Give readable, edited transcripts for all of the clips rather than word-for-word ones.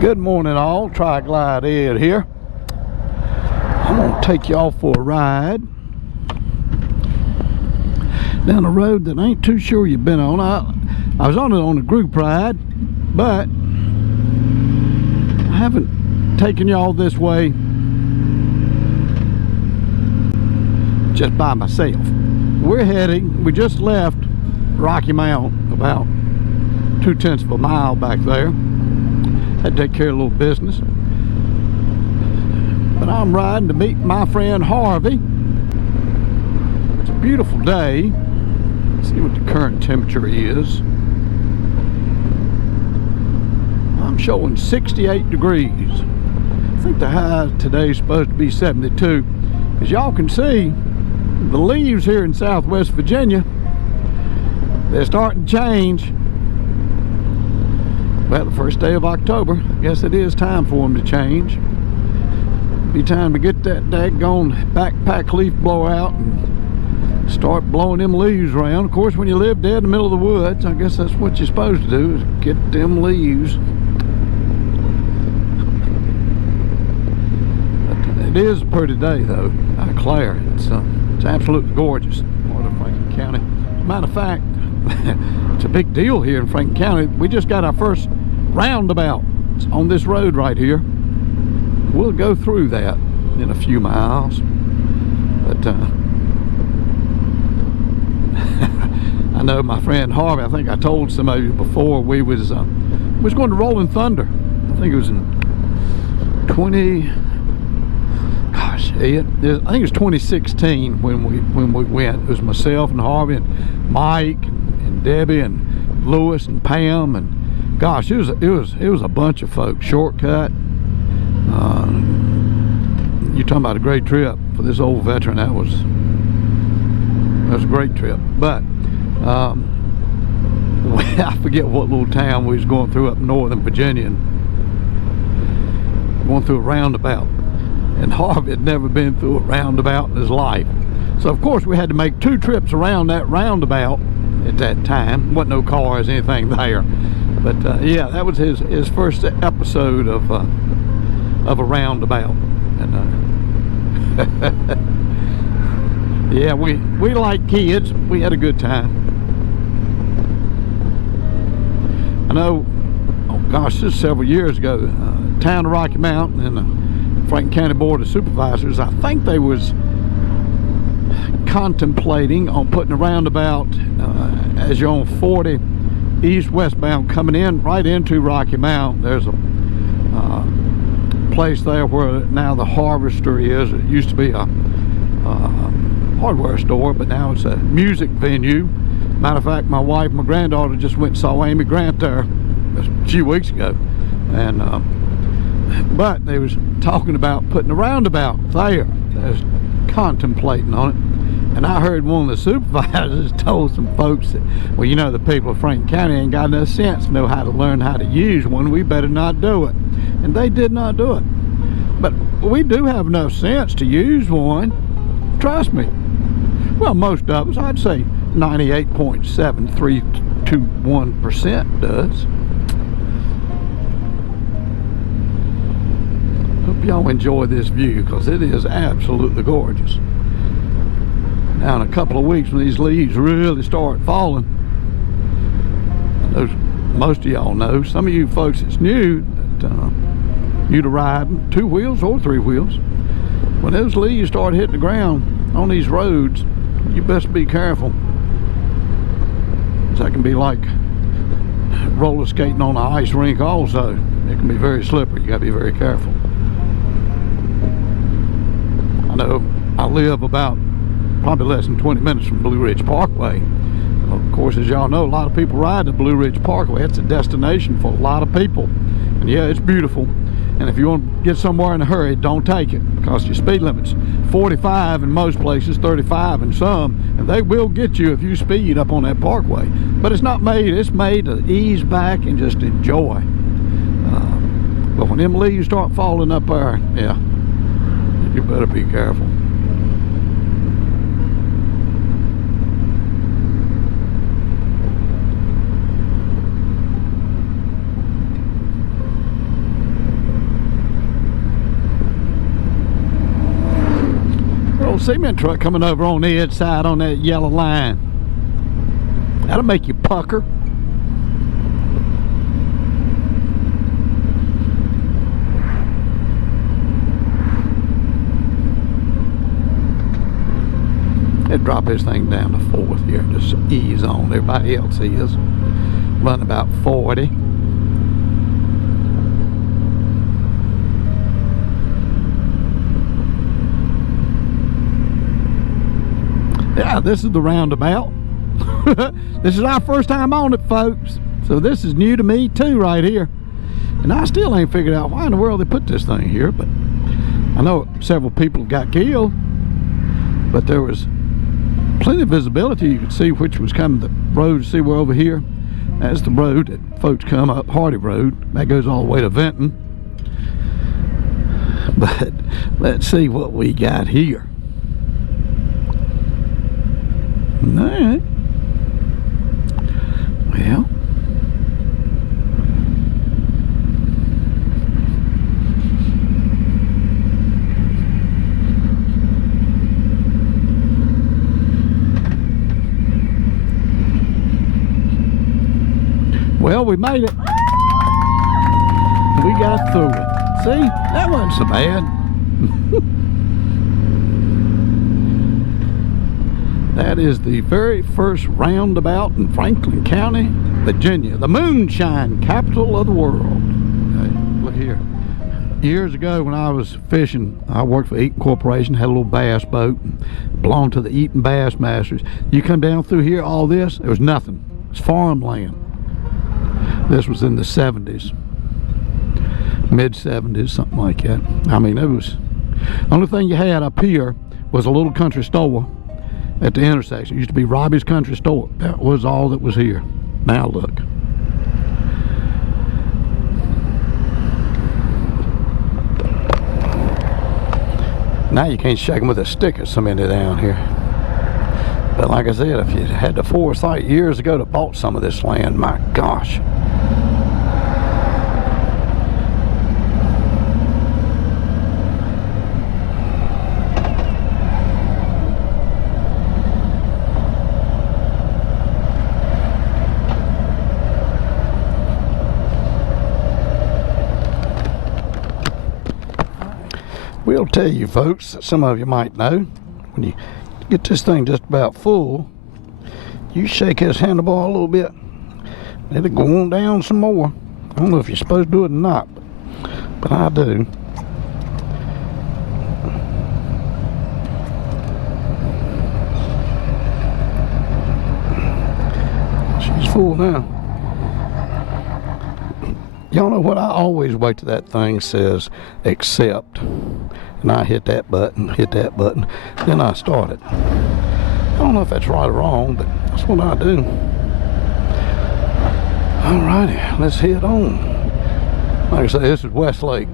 Good morning all, Tri-Glide Ed here. I'm going to take y'all for a ride down a road that I ain't too sure you've been on. I was on it on a group ride, but I haven't taken y'all this way just by myself. We just left Rocky Mount, about 2/10 of a mile back there. Had to take care of a little business. But I'm riding to meet my friend Harvey. It's a beautiful day. Let's see what the current temperature is. I'm showing 68 degrees. I think the high today is supposed to be 72. As y'all can see, the leaves here in Southwest Virginia, they're starting to change. Well, the first day of October, I guess it is time for them to change. Be time to get that daggone backpack leaf blower out and start blowing them leaves around. Of course, when you live dead in the middle of the woods, I guess that's what you're supposed to do, is get them leaves. But it is a pretty day, though, out of Clare. It's absolutely gorgeous, part of Franklin County. As a matter of fact, it's a big deal here in Franklin County. We just got our first roundabout. It's on this road right here. We'll go through that in a few miles. But I know my friend Harvey, I think I told some of you before, we was going to Rolling Thunder. I think it was in 20. Gosh, I think it was 2016 when we went. It was myself and Harvey and Mike and Debbie and Lewis and Pam, and gosh, it was a bunch of folks. Shortcut. You're talking about a great trip for this old veteran. That was a great trip. But I forget what little town we was going through up in Northern Virginia, and going through a roundabout. And Harvey had never been through a roundabout in his life. So of course we had to make 2 trips around that roundabout at that time. Wasn't no cars, anything there. But yeah, that was his first episode of a roundabout. And yeah, we like kids. We had a good time. I know, oh gosh, this is several years ago, town of Rocky Mount and the Franklin County Board of Supervisors, I think they was contemplating on putting a roundabout as you're on 40 east westbound coming in right into Rocky Mount. There's a place there where now the Harvester is. It used to be a hardware store, but now it's a music venue. Matter of fact, my wife and my granddaughter just went and saw Amy Grant there a few weeks ago, and but they was talking about putting a roundabout there. They was contemplating on it. And I heard one of the supervisors told some folks that, well, you know, the people of Franklin County ain't got enough sense to know how to learn how to use one. We better not do it. And they did not do it. But we do have enough sense to use one. Trust me. Well, most of us, I'd say 98.7321% does. Hope y'all enjoy this view, because it is absolutely gorgeous. Now in a couple of weeks, when these leaves really start falling, most of y'all know, some of you folks that's new, new to riding 2 wheels or 3 wheels, when those leaves start hitting the ground on these roads, you best be careful. That can be like roller skating on an ice rink also. It can be very slippery. You gotta be very careful. I know I live about probably less than 20 minutes from Blue Ridge Parkway. Of course, as y'all know, a lot of people ride the Blue Ridge Parkway. It's a destination for a lot of people. And yeah, it's beautiful. And if you want to get somewhere in a hurry, don't take it, because your speed limit's 45 in most places, 35 in some, and they will get you if you speed up on that parkway. But it's made to ease back and just enjoy. But when them leaves start falling up there, yeah, you better be careful. old cement truck coming over on the edge side on that yellow line. That'll make you pucker. They'd drop this thing down to 4th here, just ease on. Everybody else is running about 40. Yeah, this is the roundabout. This is our first time on it, folks. So this is new to me too right here. And I still ain't figured out why in the world they put this thing here, but I know several people got killed, but there was plenty of visibility. You could see which was coming. The road, see we're over here. That's the road that folks come up, Harvey Road. That goes all the way to Vinton. But let's see what we got here. All right. Well, we made it. We got through it. See, that wasn't so bad. That is the very first roundabout in Franklin County, Virginia, the moonshine capital of the world. Okay, look here. Years ago when I was fishing, I worked for Eaton Corporation, had a little bass boat, belonged to the Eaton Bass Masters. You come down through here, all this, there was nothing. It's farmland. This was in the 70s, mid-70s, something like that. I mean, it was, the only thing you had up here was a little country store at the intersection. It used to be Robbie's Country Store. That was all that was here. Now look. Now you can't shake them with a stick or something down here. But like I said, if you had the foresight years ago to bought some of this land, my gosh. We'll tell you folks, some of you might know, when you get this thing just about full, you shake this handlebar a little bit, it'll go on down some more. I don't know if you're supposed to do it or not, but I do. She's full now. Y'all know what? I always wait till that thing says accept, and I hit that button, then I start it. I don't know if that's right or wrong, but that's what I do. Alrighty, let's head on. Like I said, this is Westlake.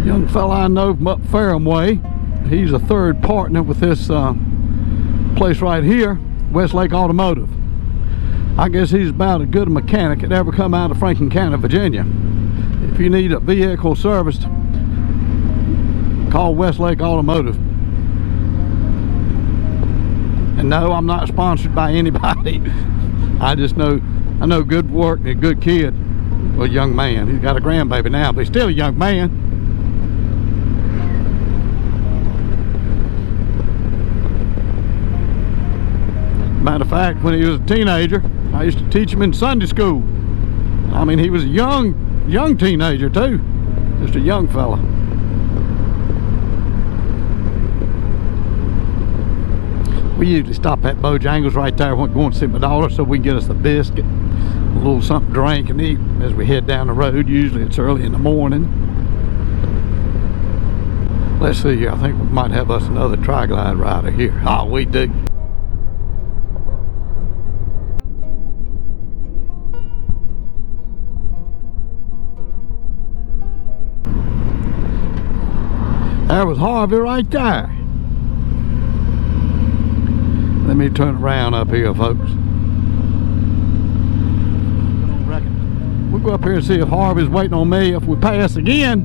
A young fella I know from up Ferrum Way, he's a third partner with this place right here, Westlake Automotive. I guess he's about as good a mechanic that ever come out of Franklin County, Virginia. If you need a vehicle serviced, call Westlake Automotive. And no, I'm not sponsored by anybody. I just know, I know good work and a good kid. Well, a young man. He's got a grandbaby now, but he's still a young man. Matter of fact, when he was a teenager, I used to teach him in Sunday school. I mean, he was a young teenager too, just a young fella. We usually stop at Bojangles right there when going to see my daughter so we can get us a biscuit, a little something to drink and eat as we head down the road. Usually it's early in the morning. Let's see here, I think we might have us another tri-glide rider here. Oh, we do. There was Harvey right there. Let me turn around up here, folks. We're go up here and see if Harvey's waiting on me. If we pass again,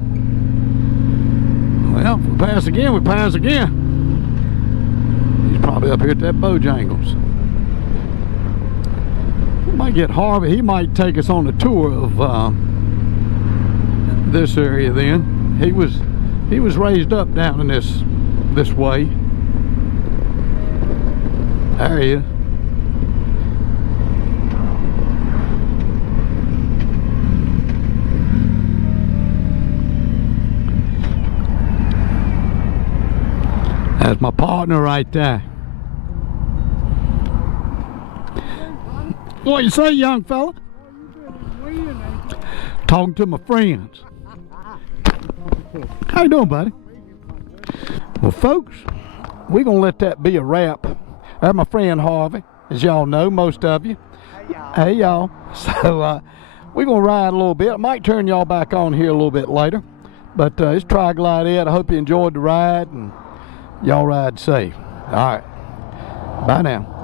well, if we pass again, we pass again. He's probably up here at that Bojangles. We might get Harvey. He might take us on a tour of this area. Then he was raised up down in this way. There he is. That's my partner right there. What you say, young fella? Talking to my friends. How you doing, buddy? Well, folks, we're gonna let that be a wrap. That's my friend Harvey, as y'all know, most of you. Hey, y'all. So we're gonna ride a little bit. I might turn y'all back on here a little bit later, but it's Tri-Glide Ed. I hope you enjoyed the ride, and y'all ride safe. All right. Bye now.